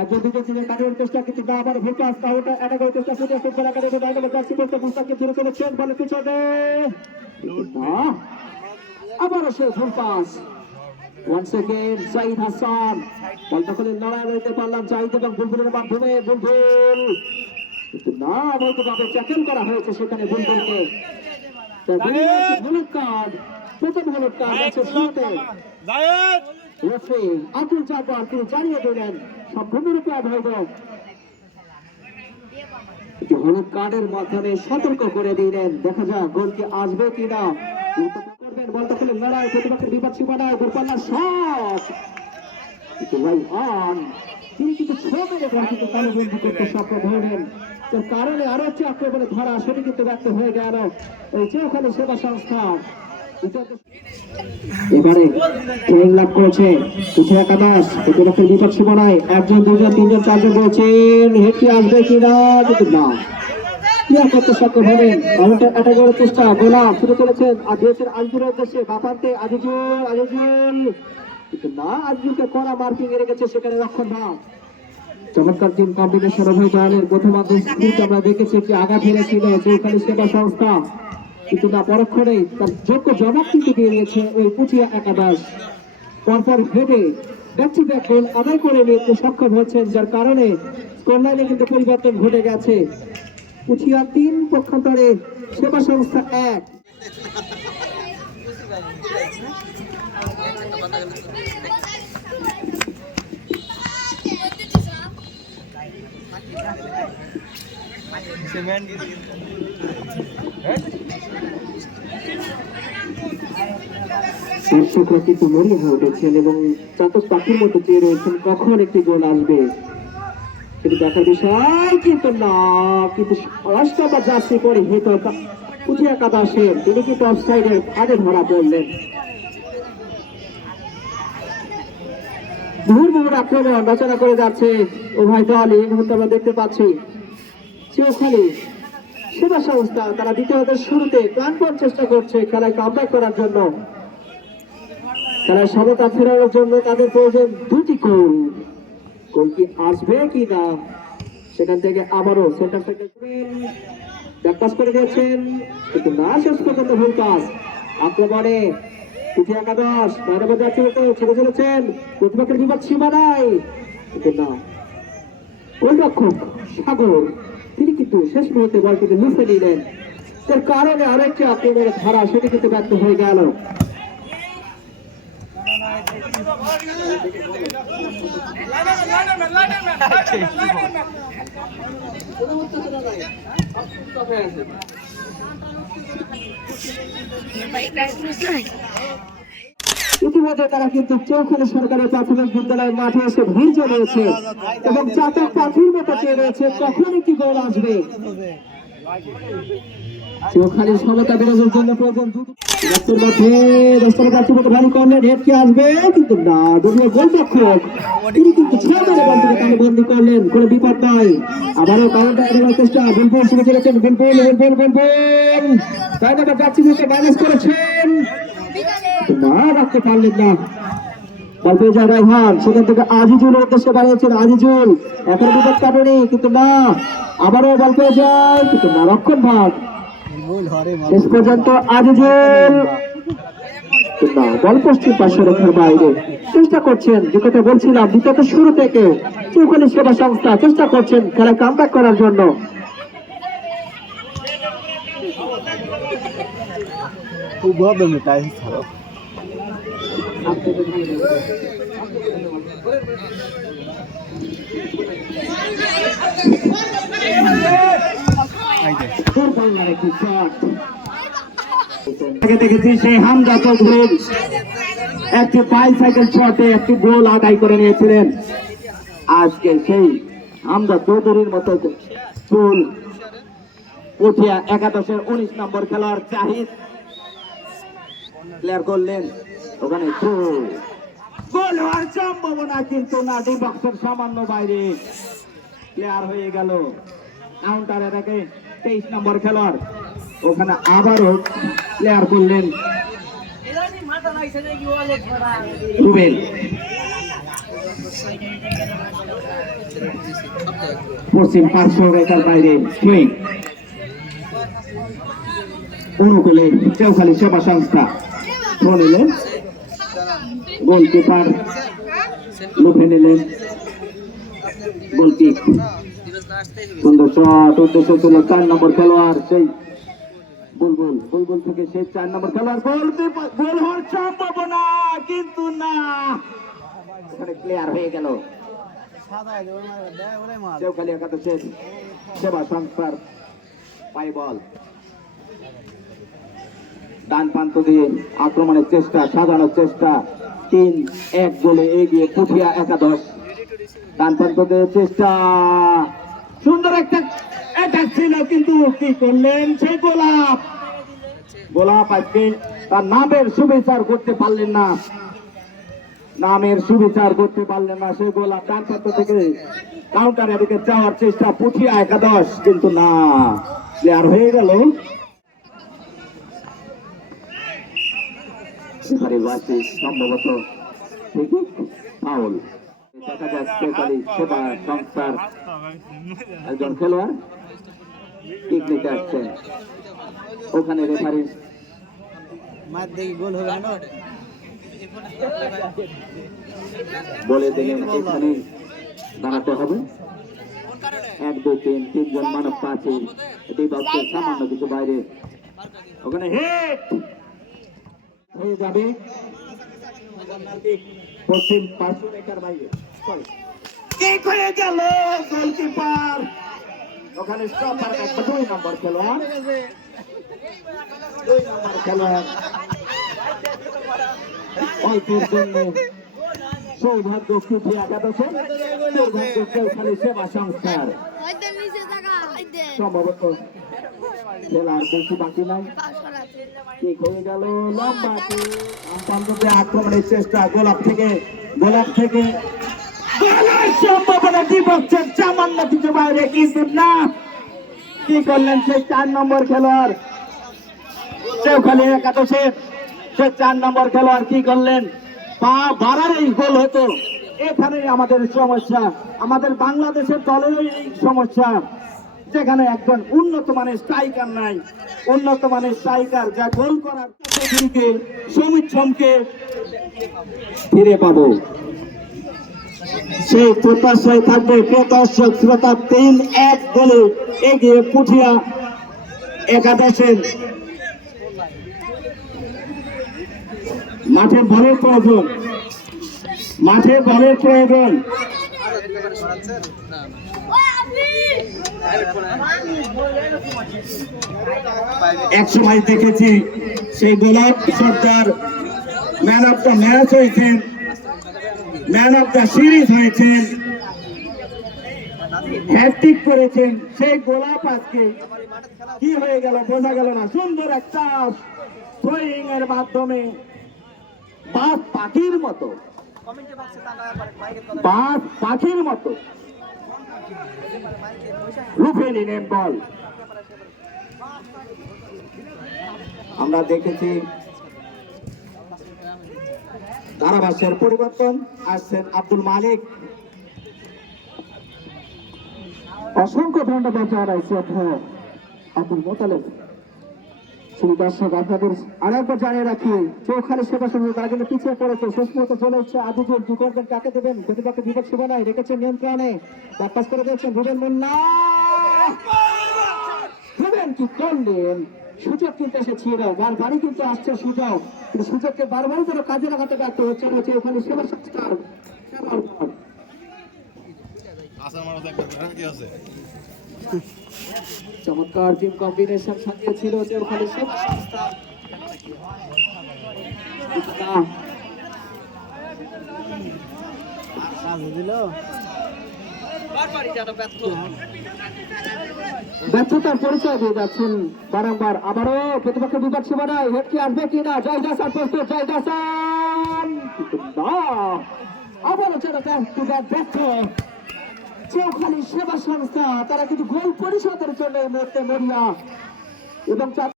একজন দুজন ছিলেন কাটানোর চেষ্টা কিন্তু না আবার ভোকাস কাউন্টার অ্যাটাক করার চেষ্টা ফুটে ফুটবল একাডেমি ডায়নামো জার্সি পড়তে মুস্তাকিম ধরে চলেছেন বলে পিছনে আবারও সে full pass once again Zahid Hasan বলটা করে লড়াই লড়তে পারলাম জাহিদ এবং বুলবুলের মাধ্যমে বুলবুল কিন্তু না বলতে পারবে ট্যাকেল করা হয়েছে সেখানে বুলবুলকে হলুদ কার্ড প্রথম হলুদ কার্ড আছে শুরুতে রেফারি আব্দুল জাব্বার তিনি জানিয়ে দিলেন সম্পূর্ণরূপে অবৈধ হলুদ কার্ডের মাধ্যমে সতর্ক করে দিলেন দেখা যাক গোল কি আসবে কিনা করবেন বলটা খেলে লড়াই প্রতিপক্ষের বিপদ সীমানায় দূরপাল্লার শট তিনি কিন্তু ছো মেরে বল কিন্তু তালুবন্দি করতে সক্ষম হলেন তার কারণে আরো একটি আক্রমণে ধরা সেটি কিন্তু ব্যর্থ হয়ে গেল এই যে ওখানে সেবা সংস্থা এবারে ট্রেনিং লাভ করেছে কিছু একাদশ প্রতিপক্ষের বিপদ সীমানায় একজন দুজন তিনজন চারজন রয়েছেন হেঁটে আসবে কিনা কিন্তু না করতে সক্ষম হলেন কাউন্টার অ্যাটাক করার চেষ্টা গোলাম শুরু করেছেন আর দিয়েছেন আজিজুলের উদ্দেশ্যে বাপান্তে আজিজুল কিন্তু না আজিজুলকে কড়া মার্কিং এ রেখেছে সেখানে রক্ষণ ভাব চমৎকার টিম কম্বিনেশন অভয় দলের প্রথমার্ধে আমরা দেখেছি একটি আঘাত হেরেছিল যে ওখানে সেবা সংস্থা কিন্তু না পরক্ষণে তার যোগ্য জবাব কিন্তু দিয়ে দিয়েছে ওই পুঠিয়া একাদশ পরপর হেডে ব্যাক টু ব্যাক গোল আদায় করে নিতে সক্ষম হচ্ছেন যার কারণে স্কোরলাইনে কিন্তু পরিবর্তন ঘটে গেছে পুঠিয়া 3 পক্ষান্তরে সেবা সংস্থা 1 দর্শকরা কিন্তু মরিয়া হয়ে উঠেছেন এবং চাতক পাখির মতো চেয়ে রয়েছেন কখন একটি গোল আসবে সেটি দেখার বিষয় কিন্তু না কিন্তু অষ্টম জার্সি পরে হিত পুঠিয়া একাদশের তিনি কিন্তু অফসাইডের আগে ধরা পড়লেন মুহুর্মুহুর আক্রমণ রচনা করে যাচ্ছে উভয় দল এই মুহূর্তে আমরা দেখতে পাচ্ছি চিরখালি সেবা সংস্থা তারা দ্বিতীয়দের শুরুতে প্রাণপণ চেষ্টা করছে খেলায় কামব্যাক করার জন্য তারা সমতা ফেরানোর জন্য তাদের প্রয়োজন দুটি গোল গোল কি আসবে কি না সেখান থেকে আবারও সেন্টার থেকে ব্যাকপাস করে দিয়েছেন কিন্তু না শেষ পর্যন্ত ভুল পাস আক্রমণে পুঠিয়া একাদশ ডায়নামো জার্সি ছেড়ে চলেছেন প্রতিপক্ষের বিপদ সীমানায় কিন্তু না গোলরক্ষক সাগর তিনি কিন্তু শেষ মুহূর্তে বল কিন্তু লুফে নিলেন তার কারণে আরেকটি আক্রমণের ধারা সেটি কিন্তু ব্যর্থ হয়ে গেল ইতিমধ্যে তারা কিন্তু চৌখালী সরকারি প্রাথমিক বিদ্যালয়ের মাঠে এসে ভিড় জমিয়েছে এবং চাতক পাখির মতো চেয়ে রয়েছে কখন একটি গোল আসবে চৌখালীর সমতা বিরাজের জন্য প্রয়োজন মধ্যে দশটা প্রার্থী মতো ভারী করলেন হেড কি আসবে কিন্তু না যদিও গোলরক্ষক তিনি কিন্তু 6 মেরে বল থেকে তালুবন্দি করলেন কোনো বিপদ নয় আবারও কাউন্টার অ্যাটাকের চেষ্টা বুলবুল শুরু করেছেন বুলবুল ডায়নামো জার্সি থেকে ম্যানেজ করেছেন না রাখতে পারলেন না বল পেয়ে যায় রায়হান সেখান থেকে আজিজুলের উদ্দেশ্যে বাড়িয়েছেন আজিজুল এখন বিপদ কাটেনি কিন্তু না আবারও বল পেয়ে যায় কিন্তু না রক্ষণ ভাগ শেষ পর্যন্ত আজিজুল না বল পশ্চিম পাশে রেখার বাইরে চেষ্টা করছেন যে কথা বলছিলাম দ্বিতীয়ত শুরু থেকে চৌখালী সেবা সংস্থা চেষ্টা করছেন খেলা কামব্যাক করার জন্য দেখেছি সেই হামজা চৌধুরী একটি বাইসাইকেল শটে একটি গোল আদায় করে নিয়েছিলেন আজকে সেই হামজা চৌধুরীর মতো গোল পুঠিয়া একাদশের 19 নম্বর খেলোয়াড় জাহিদ প্লেয়ার করলেন ওখানে গোল হওয়ার সম্ভাবনা কিন্তু না ডি বক্সের সামান্য বাইরে প্লেয়ার হয়ে গেল কাউন্টার এটাকে 23 নম্বর খেলোয়াড় ওখানে আবারও প্লেয়ার করলেন রুবেল পশ্চিম পার্শ্ব রেখার বাইরে সুইং অনুকূলে চৌখালী সেবা সংস্থা থ্রো নিলেন, গোলকিপার লুফে নিলেন, গোলকিক সুন্দর শট, উদ্দেশ্য ছিল 4 নম্বর খেলোয়াড় সেই বুলবুল, বুলবুল থেকে সেই 4 নম্বর খেলোয়াড় গোল হওয়ার সম্ভাবনা, কিন্তু না, এখানে ক্লিয়ার হয়ে গেল। চৌখালী একাদশের সেবা সংস্থার পাই বল, ডান প্রান্ত দিয়ে আক্রমণের চেষ্টা, সাজানোর চেষ্টা, 3-1 গোলে এগিয়ে পুঠিয়া একাদশ। ডান প্রান্ত দিয়ে চেষ্টা, সুন্দর একটা অ্যাটাক ছিল, কিন্তু কি করলেন সেই গোলাপ আজকে তার নামের সুবিচার করতে পারলেন না, সেই গোলাপ ডান প্রান্ত থেকে কাউন্টারে এদিকে যাওয়ার চেষ্টা পুঠিয়া একাদশ, কিন্তু না, প্লেয়ার হয়ে গেল। সম্ভবত ফাউল, দেখা যাচ্ছে সেবা সংস্থার একজন খেলোয়াড় কিক নিতে আসছেন, ওখানে রেফারি বলে দিলেন এখানে দাঁড়াতে হবে, 1 2 3 3 জন মানব পাচ্ছে, এটি বক্সের সামান্য কিছু বাইরে, ওখানে হিট হয়ে যাবে পশ্চিম পার্শ্ব রেখার বাইরে, কিক হয়ে গেল, গোলকিপার ওখানে স্টপার, 2 নম্বর খেলোয়াড়, 2 নম্বর খেলোয়াড় অল্পের জন্য সৌভাগ্য পুঠিয়া একাদশের, সৌভাগ্য চৌখালী সেবা সংস্থার, সম্ভবত খেলার বেশি বাকি নাই, ঠিক হয়ে গেল, লম্বা আক্রমণের চেষ্টা, গোলাপ থেকে সম্ভাবনা বিপক্ষের সামান্য কিছু বাইরে, কিন্তু না, কি করলেন সেই 4 নম্বর খেলোয়াড় চৌখালী একাদশের, সে 4 নম্বর খেলোয়াড় কি করলেন, পা বাড়ারেই গোল হতো। এখানেই আমাদের সমস্যা, আমাদের বাংলাদেশের দলের এই সমস্যা, যেখানে একজন উন্নত মানের স্ট্রাইকার নাই, উন্নত মানের স্ট্রাইকার যা গোল করার সমিত ফিরে পাবো, সেই প্রত্যাশায় থাকবে প্রদর্শক শ্রোতা। 3-1 গোলে এগিয়ে পুঠিয়া একাদশের। মাঠে বলের প্রয়োজন, এক সময় দেখেছি সেই গোলাপ সর্দার ম্যান অফ দ্য ম্যাচ হয়েছেন, ম্যান অফ দ্য সিরিজ হয়েছেন, হ্যাটট্রিক করেছেন, সেই গোলাপ আজকে কি হয়ে গেল বোঝা গেল না। সুন্দর একটা থ্রোয়িং এর মাধ্যমে বাস পাখির মতো রূপে নিলেন বল। আমরা দেখেছি ধারাভাষ্যের পরিবর্তন, আসছেন আব্দুল মালিক। অসংখ্য ধন্যবাদ জানাইছি আব্দুল মোতালেব। শুধু দর্শক আপনাদের আরেকবার জানিয়ে রাখি, চৌখালী সেবা সংস্থা তারা কিন্তু পিছিয়ে পড়েছে, শেষ মুহূর্তে চলে এসছে আদিজুল, কি করবেন, কাকে দেবেন, প্রতিপক্ষে বিপদ সীমানায় রেখেছেন নিয়ন্ত্রণে, ব্যাপাস করে দিয়েছেন রুবেন মুন্না, রুবেন কি করলেন, সুযোগ কিন্তু এসেছিল, বারবারই কিন্তু আসছে সুযোগ, কিন্তু সুযোগকে বারবারই যেন কাজে লাগাতে ব্যর্থ হচ্ছে চৌখালী সেবা সংস্থার। চমৎকার টিম কম্বিনেশন সাজিয়েছিল চৌখালী সেবা সংস্থা। ব্যর্থতার পরিচয় দিয়ে যাচ্ছেন বারংবার। আবারও প্রতিপক্ষের বিপদ সীমানায় হেটকে আসবে কিনা, জয় দাসান প্রস্তুত, জয় দাসান আবারও ব্যর্থ চৌখালী সেবা সংস্থা। তারা কিন্তু গোল পরিশোধের জন্য এই মুহূর্তে মরিয়া এবং